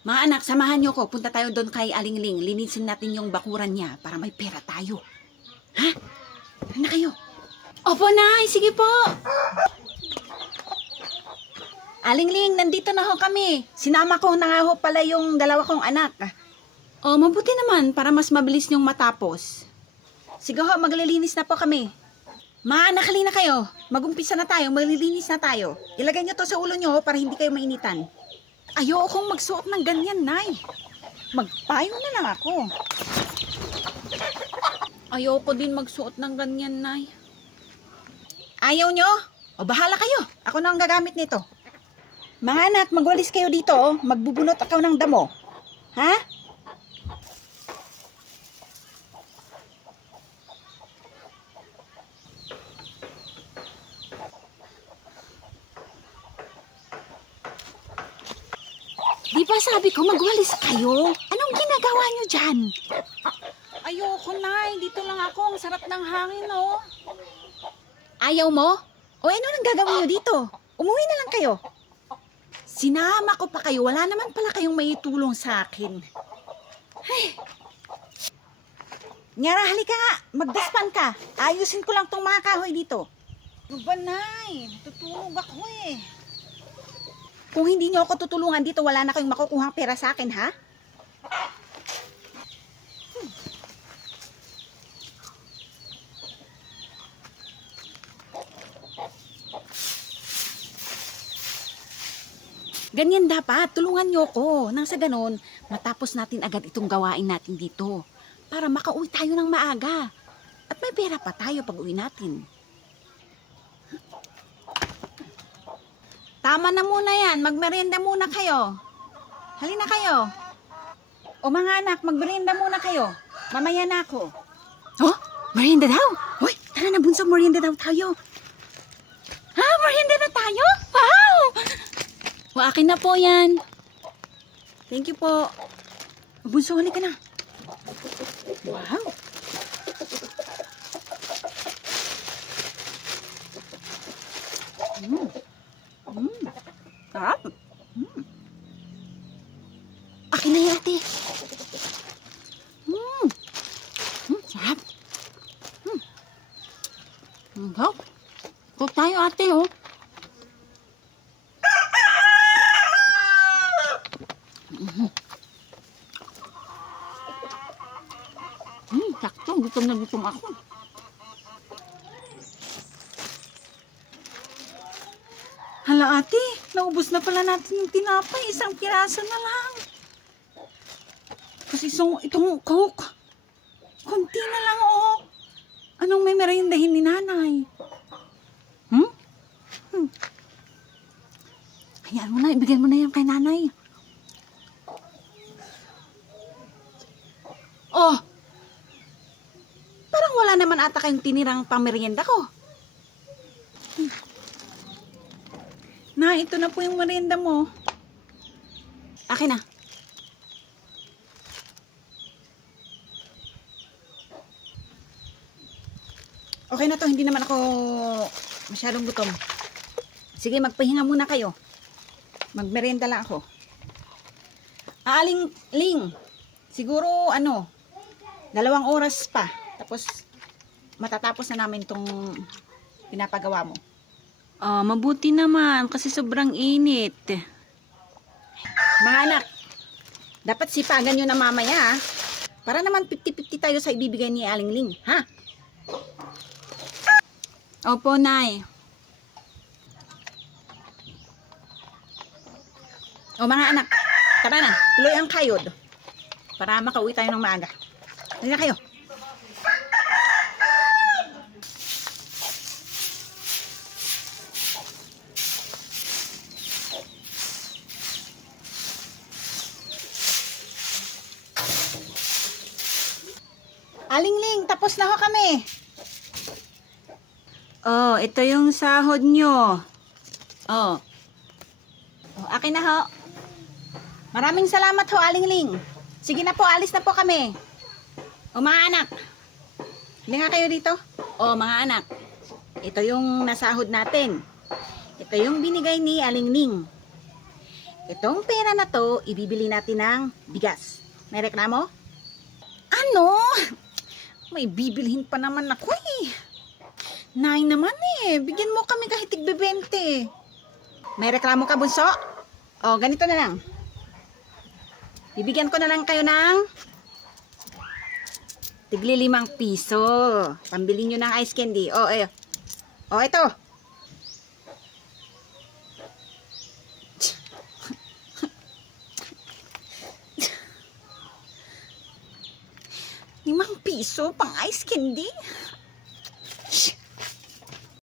Mga anak, samahan niyo ko. Punta tayo doon kay Alingling. Linisin natin yung bakuran niya para may pera tayo. Ha? Ano na kayo? Opo, Nay. Sige po. Alingling, nandito na ho kami. Sinama ko na nga ho pala yung dalawa kong anak. Oh, mabuti naman para mas mabilis niyong matapos. Sige ho, maglilinis na po kami. Mga anak, halina kayo. Magumpisa na tayo, maglilinis na tayo. Ilagay niyo to sa ulo niyo para hindi kayo mainitan. Ayokong magsuot ng ganyan, Nay. Magpayo na lang ako. Ayoko din magsuot ng ganyan, Nay. Ayaw nyo? O bahala kayo. Ako na ang gagamit nito. Mga anak, magwalis kayo dito. Oh. Magbubunot ako ng damo. Ha? Di ba sabi ko magwalis kayo? Anong ginagawa nyo dyan? Ayoko, Nay. Dito lang ako. Ang sarap ng hangin, oh. Ayaw mo? O ano nang gagawin nyo dito? Umuwi na lang kayo. Sinama ko pa kayo. Wala naman pala kayong maitulong sa akin. Ay. Nyara, halika nga. Magdaspan ka. Ayusin ko lang tong mga kahoy dito. Ano ba, Nay? Tutulog ako eh. Kung hindi nyo ako tutulungan dito, wala na kayong makukuhang pera sa akin, ha? Ganyan dapat, tulungan nyo ko. Nang sa ganon, matapos natin agad itong gawain natin dito. Para makauwi tayo ng maaga. At may pera pa tayo pag uwi natin. Tama na muna yan, magmerienda muna kayo. Halina kayo. O mga anak, magmerienda muna kayo. Mamaya na ako. Oh, merienda daw? Uy, tara na bunso, merienda daw tayo. Ha, merienda na tayo? Wow! O, akin na po yan. Thank you po. Bunso, halika na. Wow. Sarap. Akin na yan, ate. Sarap. Sarap. Ito tayo, ate, oh. Sakto. Gutom na gutom ako. Hala, ate. Naubos na pala natin yung tinapay. Isang piraso na lang. Kasi itong Coke. Konti na lang, oh. Anong may merindahin ni nanay? Hayaan mo na. Ibigyan mo na yan kay nanay. Oh! Parang wala naman ata kayong tinirang pamerienda ko. Na, ito na po yung merienda mo. Akin na. Okay na to, hindi naman ako masyadong gutom. Sige, magpahinga muna kayo. Magmerienda lang ako. Aling Ling, siguro 2 oras pa. Tapos matatapos na namin tong pinapagawa mo. Mabuti naman kasi sobrang init. Mga anak, dapat sipagan nyo na mamaya. Para naman 50-50 tayo sa ibibigay ni Aling Ling, ha? Opo, Nay. O mga anak, tara na, tuloy ang kayod. Para makauwi tayo ng maaga. Halika kayo. Alingling, tapos na ho kami. Oh, ito yung sahod nyo. Oh. Oh, akin na ho. Maraming salamat ho, Alingling. Sige na po, alis na po kami. O mga anak, hindi nga kayo dito. O mga anak, ito yung nasahod natin. Ito yung binigay ni Alingling. Itong pera na to, ibibili natin ng bigas. May reklamo? Ano? May bibilhin pa naman ako eh. Nay naman eh, bigyan mo kami kahit tig-20. May reklamo ka, bunso? O, ganito na lang. Bibigyan ko na lang kayo ng tigli 5 piso. Pambili nyo ng ice candy. O, eh. O, ito. limang piso pang ice candy?